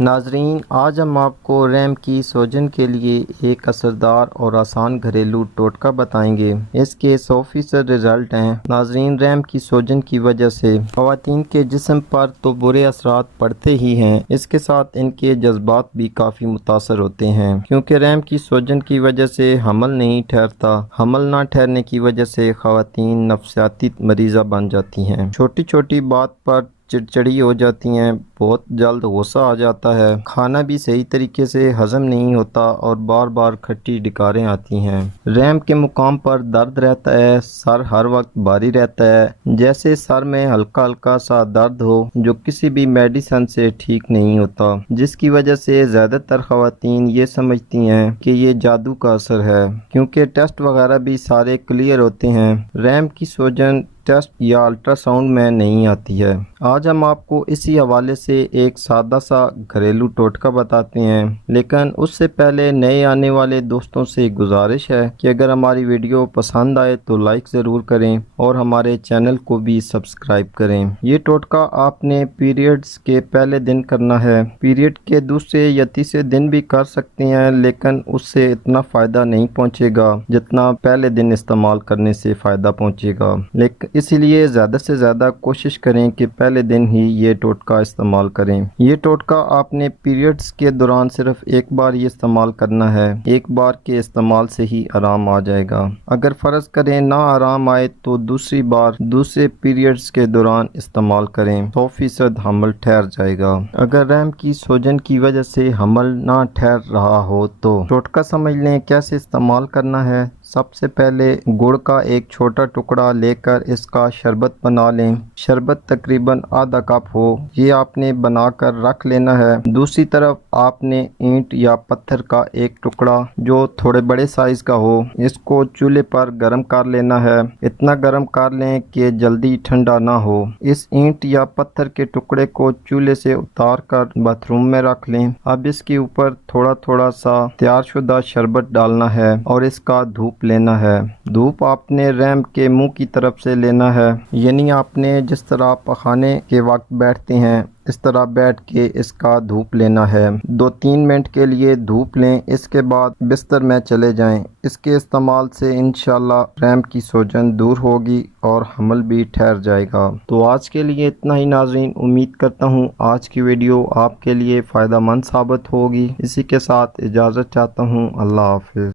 ناظرین، آج ہم آپ کو ریم کی سوجن کے لیے ایک اثردار اور آسان گھریلو ٹوٹکہ بتائیں گے۔ اس کے 100% رزلٹ ہیں۔ ناظرین، ریم کی سوجن کی وجہ سے خواتین کے جسم پر تو برے اثرات پڑتے ہی ہیں، اس کے ساتھ ان کے جذبات بھی کافی متاثر ہوتے ہیں، کیونکہ ریم کی سوجن کی وجہ سے حمل نہیں ٹھہرتا۔ حمل نہ ٹھہرنے کی وجہ سے خواتین نفسیاتی مریضہ بن جاتی ہیں، چھوٹی چھوٹی بات پر چڑچڑی ہو جاتی ہیں، بہت جلد غصہ آ جاتا ہے، کھانا بھی صحیح طریقے سے ہضم نہیں ہوتا اور بار بار کھٹی ڈکاریں آتی ہیں۔ ریم کے مقام پر درد رہتا ہے، سر ہر وقت بھاری رہتا ہے، جیسے سر میں ہلکا ہلکا سا درد ہو جو کسی بھی میڈیسن سے ٹھیک نہیں ہوتا، جس کی وجہ سے زیادہ تر خواتین یہ سمجھتی ہیں کہ یہ جادو کا اثر ہے، کیونکہ ٹیسٹ وغیرہ بھی سارے کلیئر ہوتے ہیں۔ ریم کی سوجن ٹیسٹ یا الٹرا ساؤنڈ میں نہیں آتی ہے۔ آج ہم آپ کو اسی حوالے سے ایک سادہ سا گھریلو ٹوٹکہ بتاتے ہیں، لیکن اس سے پہلے نئے آنے والے دوستوں سے گزارش ہے کہ اگر ہماری ویڈیو پسند آئے تو لائک ضرور کریں اور ہمارے چینل کو بھی سبسکرائب کریں۔ یہ ٹوٹکہ آپ نے پیریڈز کے پہلے دن کرنا ہے، پیریڈ کے دوسرے یا تیسرے دن بھی کر سکتے ہیں، لیکن اس سے اتنا فائدہ نہیں پہنچے گا جتنا پہلے دن استعمال کرنے سے فائدہ پہنچے گا، لیکن اسی لیے زیادہ سے زیادہ کوشش کریں کہ پہلے دن ہی یہ ٹوٹکہ استعمال کریں۔ یہ ٹوٹکہ آپ نے پیریڈز کے دوران صرف ایک بار ہی استعمال کرنا ہے، ایک بار کے استعمال سے ہی آرام آ جائے گا۔ اگر فرض کریں نہ آرام آئے تو دوسری بار دوسرے پیریڈز کے دوران استعمال کریں، 100% حمل ٹھہر جائے گا۔ اگر ریم کی سوجن کی وجہ سے حمل نہ ٹھہر رہا ہو تو ٹوٹکہ سمجھ لیں کیسے استعمال کرنا ہے۔ سب سے پہلے گڑ کا ایک چھوٹا ٹکڑا لے کر اس کا شربت بنا لیں۔ شربت تقریباً آدھا کپ ہو، یہ آپ نے بنا کر رکھ لینا ہے۔ دوسری طرف آپ نے اینٹ یا پتھر کا ایک ٹکڑا جو تھوڑے بڑے سائز کا ہو، اس کو چولہے پر گرم کر لینا ہے، اتنا گرم کر لیں کہ جلدی ٹھنڈا نہ ہو۔ اس اینٹ یا پتھر کے ٹکڑے کو چولہے سے اتار کر باتھ روم میں رکھ لیں۔ اب اس کے اوپر تھوڑا تھوڑا سا تیار شدہ شربت ڈالنا ہے اور اس کا دھوپ لینا ہے۔ دھوپ آپ نے ریم کے منہ کی طرف سے لینا ہے، یعنی آپ نے جس طرح پخانے کے وقت بیٹھتے ہیں اس طرح بیٹھ کے اس کا دھوپ لینا ہے۔ 2-3 منٹ کے لیے دھوپ لیں، اس کے بعد بستر میں چلے جائیں۔ اس کے استعمال سے انشاءاللہ ریم کی سوجن دور ہوگی اور حمل بھی ٹھہر جائے گا۔ تو آج کے لیے اتنا ہی ناظرین، امید کرتا ہوں آج کی ویڈیو آپ کے لیے فائدہ مند ثابت ہوگی۔ اسی کے ساتھ اجازت چاہتا ہوں، اللہ حافظ۔